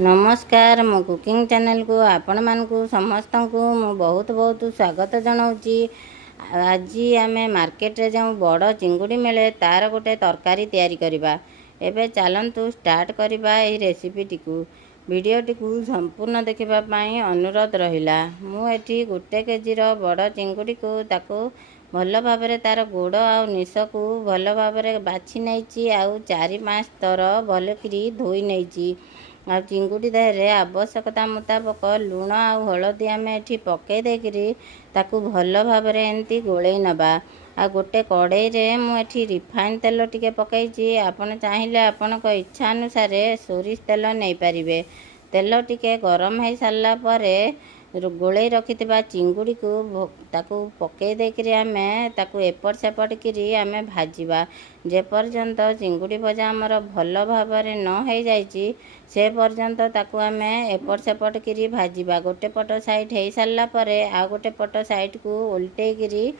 नमस्कार मो cooking channel को आपण मानकु समस्त को बहुत बहुत स्वागत जनाऊँगी। आज आम मार्केट रे जो बड़ चिंगुड़ी मिले तार गोटे तरकारी तैयारी करबा। एबे चलंतु स्टार्ट करबा एही रेसिपी टिकु। वीडियोटी को संपूर्ण देखिबा पाई अनुरोध रहिला। मु एठी 1 केजी रो बड़ चिंगुड़ी को ताको भल भाबरे तार गोड़ आ निश को भल भाबरे बाछि नैची आ 4-5 थर भलकरी धोई नैची। आ चिंगुड़ी देहरे आवश्यकता मुताबक लुण आ हलदी आम एठी पकई देकरी ताकू भल भाबरे एंती गोलई नबा। आ गोटे कड़ाई रे मु एठी रिफाइन तेल टिके पकईची। आपण चाहिए आपनक इच्छा अनुसार सोरिष तेल नहीं पारिबे। तेल टिके गरम हो सारा पर गोलई रखिथिबा चिंगुड़ी को ताकू पकई देकरी आमे ताकू एपट सेपट करी आमे भाजिबा। जे पर्यंत चिंगुड़ी भजा हमर भल भाबरे न हो जाइची से पर्यंत ताकू आमे एपट सेपट करी भाजिबा। गोटे पट साइड हो सारा पर आ गोटे पट साइड को उल्टे करी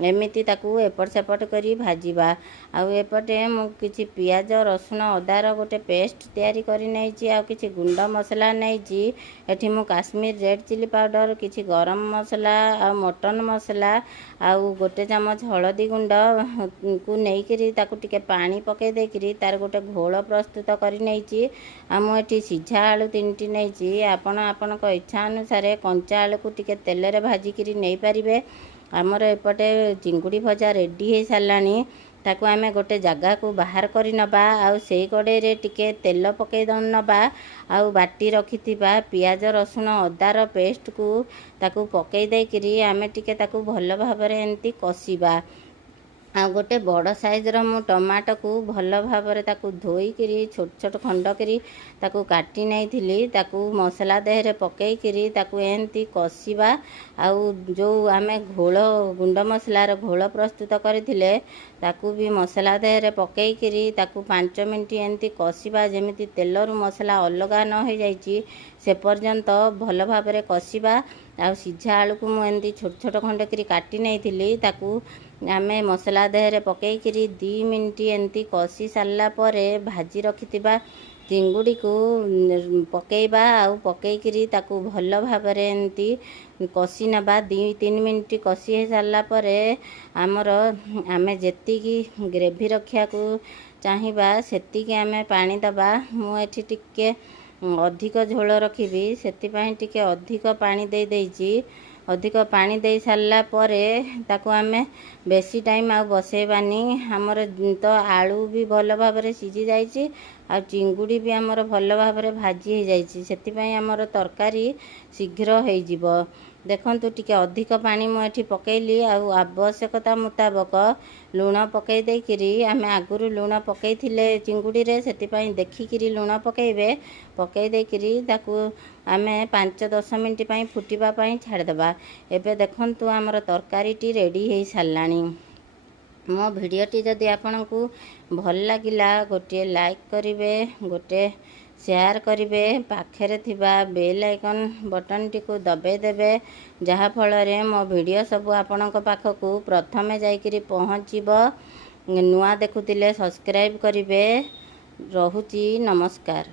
एमिति ताकू एपट सेपट करी भाजिबा। आउ एपटे मु किछि पियाज रसुण अदार गोटे पेस्ट तैयारी करी नैची। आ किछि गुंड मसला नैची। एठी मु काश्मीर रेड चिली पाउडर किछि गरम मसला आ मटन मसला आउ गोटे चामच हलदी गुंड को नैकरी ताकू टिके पानी पके देकरी तार गोटे घोल प्रस्तुत करी नैची। आ मु एठी सिझा आलू 3टी नैची। आपण आपनक इच्छा अनुसार कंचा आलू को टिके तेल रे भाजी करी नै पारिबे। आमर एपटे चिंगुड़ी भजा रेडी हो सारानी। ताकू आमे गोटे जगह को बाहर करी नबा। आउ सेई कड़े रे टिके तेल पकई नबा। आउ बाटी रखिथिबा पियाज रसुण अदार पेस्ट को ताकू पकई देकरी आमे टिके ताकू भल भाबरे एंती कसीबा। आ गोटे बड़ साइज रो मु टमाटो को भल भाबरे ताकू धोई करी छोट छोट खंड करी ताकू काटी नैथिली। ताकू मसला देहरे पकई करी ताकू एंती कसीबा। आउ जो आमे घोल गुंड मसला रो घोल प्रस्तुत करथिले ताकू भी मसला देहरे पकई करी ताकू 5 मिनिट एंती कसीबा। जेमिति तेलरू मसला अलगा न हो जाइची से पर्यंत भल भाबरे कसीबा। आ सिझा आलू को मु एंती छोट छोट खंड करी काटी नैथिली ताकू आमे मसला देहरे पकई करी 2 मिनिट एंती कसी सारा पर भाजी रखिथिबा चिंगुड़ी को पकेइबा। आउ पकई करी ताकू भल भाबरे एंती कसी नबा। 2-3 मिनिट कसी हो सारा पर आमर आमे जेतिकी ग्रेवी रखिया को चाहिबा सेतिकी आमे पानी दबा। मु एठी टिके अधिक झोल रखिबी सेतिपाई टिके अधिक पानी दे देइची। अधिक पानी दे सारा पर ताकू आमे बेसी टाइम आ बसेबानी। हमर तो आलू भी भल भाबरे सिझी जाइची आ चिंगुड़ी भी हमर भल भाबरे भाजी हो जाइची। सेतिपाई हमर तरकारी शीघ्र हो जिवो। देखंतु टिके अधिक पानी मु एठी पकेइली। आउ आवश्यकता मुताबक लुण पकई देकरी आमे आगुरु लुण पकई थिले चिंगुड़ी रे सेतिपाई देखिकिरी लुण पकेइबे। पकई देकरी ताकू आमे 5-10 मिनिट पाई फुटिबा पाई छाड़ देबा। एबे देखंतु हमर तरकारीटी रेडी हो सारानी। मो भिडियोटी जदि आपनकु भल लागिला गोटे लाइक करिवे गोटे शेयर करिवे पाखरे थिबा बेल आइकन बटन टी को दबे देबे जहा फल रे मो वीडियो सब आपनक पाखकु प्रथमे जाइकरी पहुँचीबो। नुआ देखुतिले सब्सक्राइब करिवे। रहुची नमस्कार।